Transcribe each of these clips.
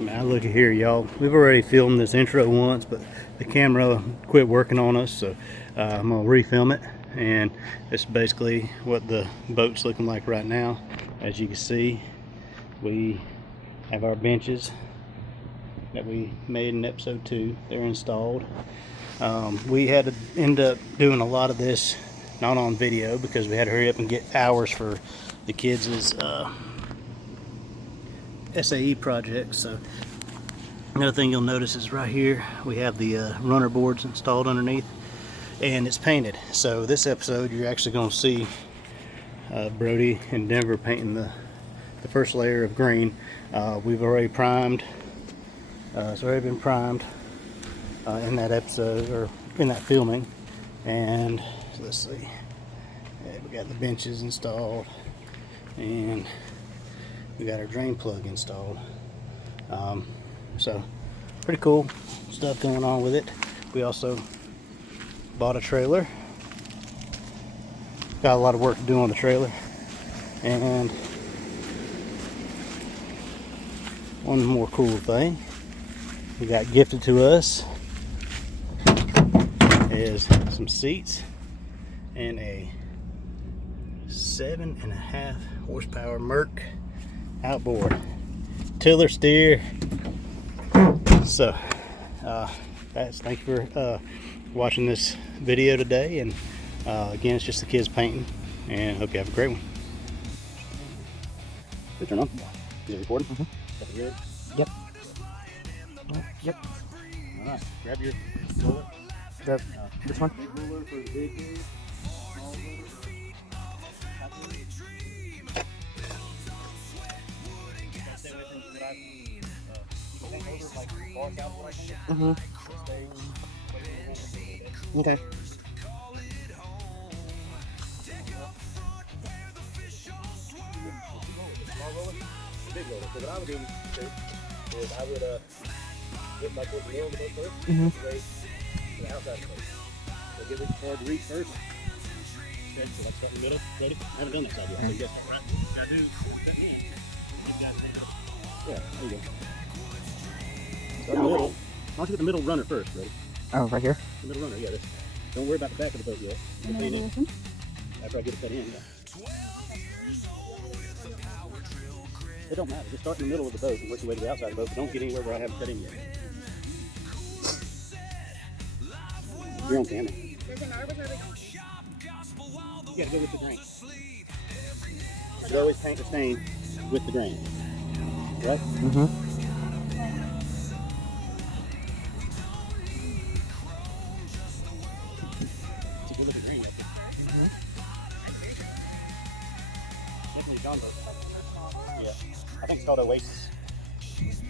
Now look at here, y'all. We've already filmed this intro once, but the camera quit working on us, so I'm gonna refilm it. And it's basically what the boat's looking like right now. As you can see, we have our benches that we made in episode 2. They're installed. We had to end up doing a lot of this not on video because we had to hurry up and get hours for the kids' SAE project. So another thing you'll notice is right here we have the runner boards installed underneath, and it's painted. So this episode you're actually going to see Brody and Denver painting the first layer of green. We've already primed. It's already been primed in that episode, or in that filming. And so let's see, yeah, we got the benches installed, and we got our drain plug installed. So pretty cool stuff going on with it. We also bought a trailer. Got a lot of work to do on the trailer. And one more cool thing we got gifted to us is some seats and a 7.5 horsepower Merc outboard tiller steer. So thank you for watching this video today, and again, it's just the kids painting, and hope you have a great one. Did it turn on? Is it recording? Is that good? Yep. Yep. All right, grab your roller. This one? Ruler for the big dude. Small ruler. Stay away from what I think over like far south what I think. Stay away. Okay. Small roller, the big roller. So what I would do is I would get like with the middle of the boat first, raise to the outside of the boat. So give it hard to reach first. Okay, so let's start in the middle. Ready? I haven't done that side yet. So you guys start right. You gotta do that in. You guys stand up. Yeah, there you go. Start in the middle. Why don't you get the middle runner first, ready? Oh, right here? The middle runner, yeah. Don't worry about the back of the boat yet. After I get it set in, yeah. It don't matter. Just start in the middle of the boat and work your way to the outside of the boat, but don't get anywhere where I haven't set in yet. You're on camera. You gotta go with the grain. You should always paint the stain with the grain. Right? It's a good looking grain. Definitely John boat. Yeah. I think it's called Oasis. That's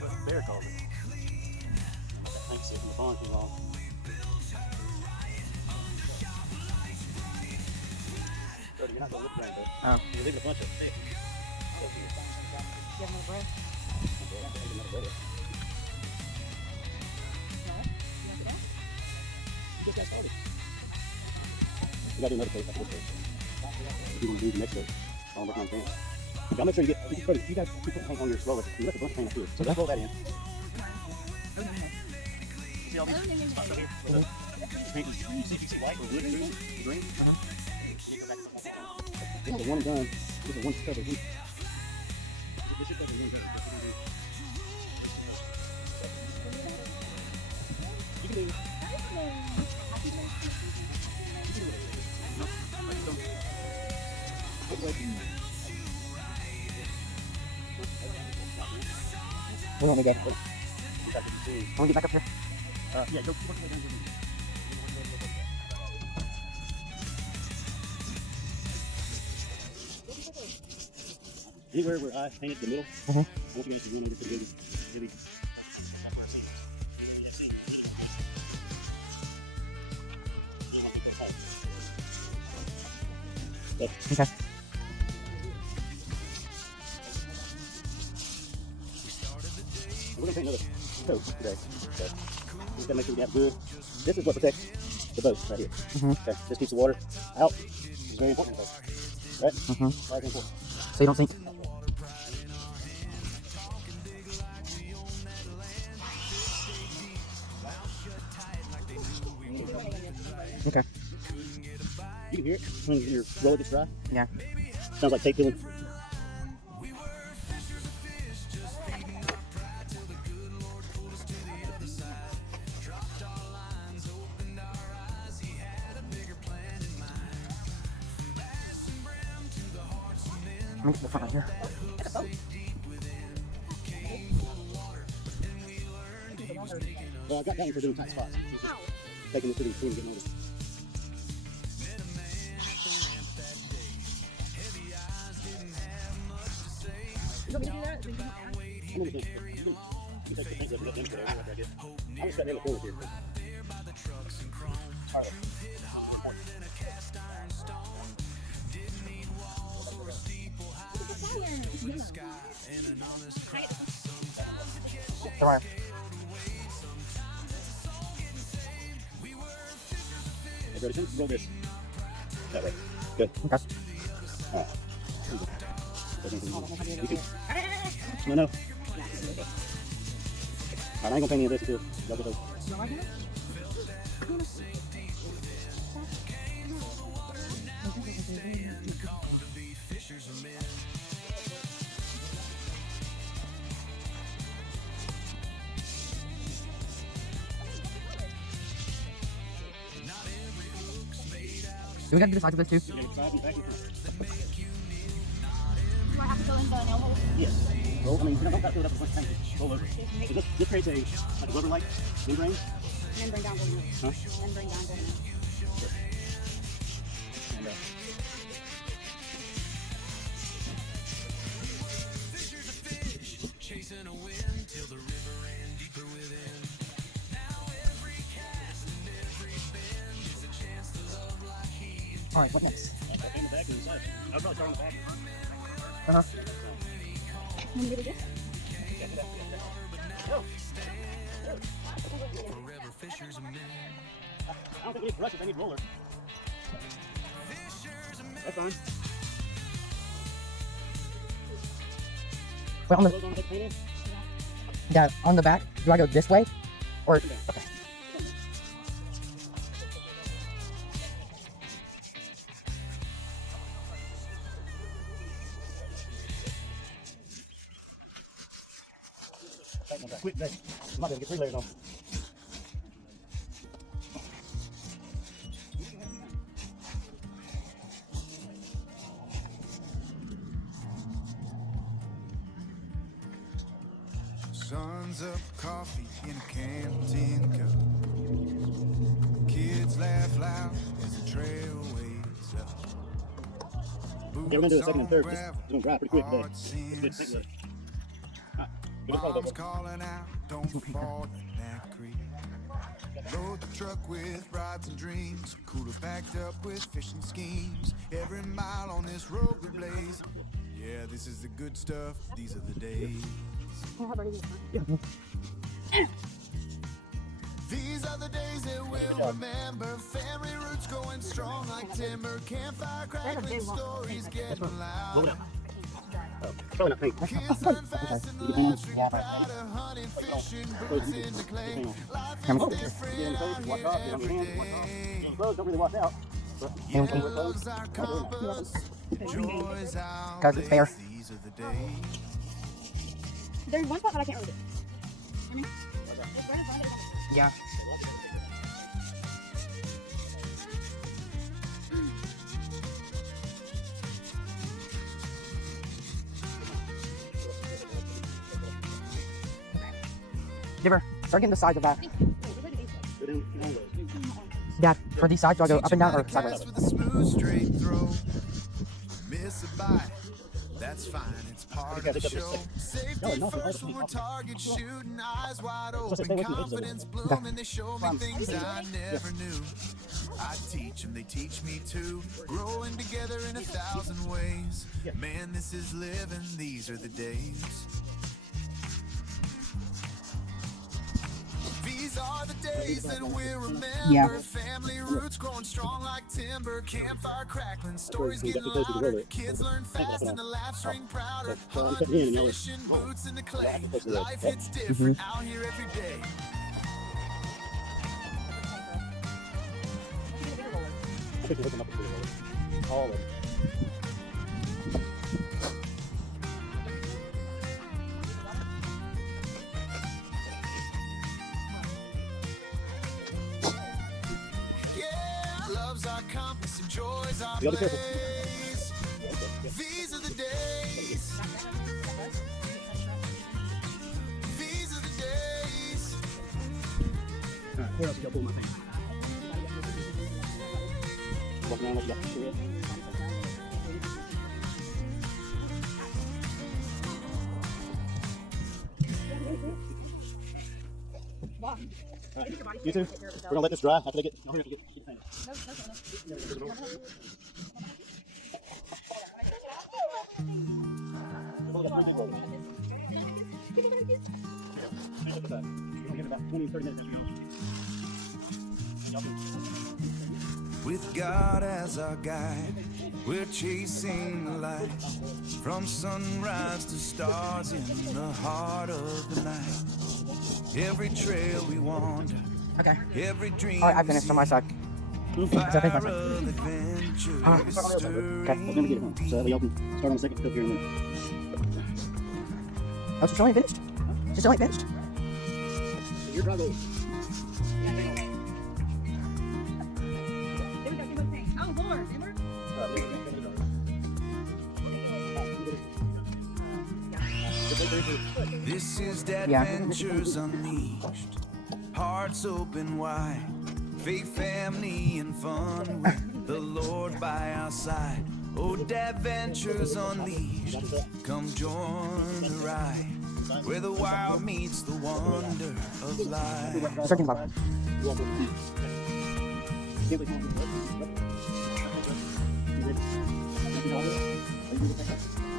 what the bear calls it. I think sitting in the barn too long. Brody, you're not going to look around there. Oh. You're leaving a bunch of fish. You have another bread? You just got started. You got to do another place after this place. You can do the next place. I'll work on paint. Y'all make sure you get, Brody, you guys keep putting paint on your roller. You left a bunch of paint up here. So just roll that in. See all these spots up here? Paint, you see white or wood or green? This is one done. This is one cover. This should take a minute. You can do it. We don't need that. I want to get back up here. Yeah, go work your way down. Anywhere where I painted the middle, I want you to use the ruler to really. Okay. We're going to paint another coat today. So we just got to make sure we have good. This is what protects the boat right here. Okay. This keeps the water out. It's very important. Right? Very important. So you don't sink? Okay. You can hear it when your roller gets dry. Yeah. Sounds like tape peeling. Let me get the front right here. Well, I got that one for doing tight spots. Taking this to the machine and getting over. You want me to do that? Then you can I'm gonna take the paint up and let them put it right there, I guess. I'm just cutting in the corners here. The wire. Hey, Brody, can you roll this that way? Good. Okay. All right. You can... No. All right, I ain't gonna paint any of this until y'all get those. Do we gotta do the sides of this too? You gotta get sides and back and front. Do I have to go in the nail hole? Yes. Roll. I mean, don't cut through it up as much paint. Roll over. So this creates a like rubber-like membrane. And then bring down golden. Huh? And then bring down golden. And, Chasing a wind till the river ran deeper within. Now every cast and every bend is a chance to love like he. Alright, what next? in the back and the side. I'll probably start on the back. Uh-huh. You want me to do this? Forever fishers of men. I don't think we need brushes, I need roller. That's fine. Wait, on the, Close on the paint in. yeah, on the back, do I go this way? Or, okay. Quick, Dave. I'm not gonna get 3 layers on. Sun's up, coffee in a canteen cup. Kids laugh loud as the trail waves up. Okay, we're gonna do a second and third. It's gonna dry pretty quick today. It's good to take Mom's calling out, don't fall in that creek. Load the truck with rides and dreams, cooler packed up with fishing schemes. Every mile on this road we blaze. Yeah, this is the good stuff, these are the days. These are the days that we'll remember. Family roots going strong like timber. Campfire crackling, stories getting loud. Probably not paint. Kids learn fast in the live stream, proud of hunting, fishing, boots in the clay. Life is different out here every day. Clothes don't really wash out. Yeah, love's our compass. Joy's our Guys, it's fair. these are the days. There's one spot that I can't really do. I mean, it's right in front of it. Yeah. Giver, start getting the sides of that. Yeah, for these sides, do I go up and down or sideways? With a smooth straight throw. Miss a bite. That's fine, it's part of the show. Safety first when we're target shooting, eyes wide open, confidence blooming. They show me things I never knew. I teach them, they teach me too. Growing together in 1,000 ways. Man, this is living, these are the days. These are the days that we'll remember. Yeah. Family roots growing strong like timber. Campfire crackling, stories getting louder. Kids learn fast and the laugh string prouder. Hunting, fishing, boots in the clay. Life hits different out here every day. think you're looking up at the all of it. Yeah, love's our compass and joy's our You gotta be careful. place. These are the days. These are the days. Alright, where else you gotta pull my thing? Walk around like you got to it. Alright, you two, we're gonna let this dry after they get, no, hurry up and get painted. Finish up the back. We're gonna give it about 20, 30 minutes as we go. With God as our guide, we're chasing the light. From sunrise to stars in the heart of the night. Every trail we wander, Okay. every dream. Alright, I finished on my side. Fire my of side. adventure Okay, is let me get it home. So y'all can start on the second clip here in a minute. Oh, she's only finished? She's only finished? Your drive over. Oh, Lord, remember? This is Dadventures Unleashed. Hearts open wide. Faith, family, and fun with the Lord by our side. Oh, Dadventures Unleashed. Come join the ride. Where the wild meets the wonder of life. Second part.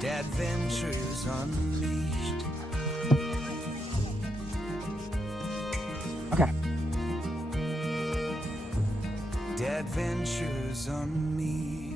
Dadventures Unleashed. Okay. Dadventures Unleashed.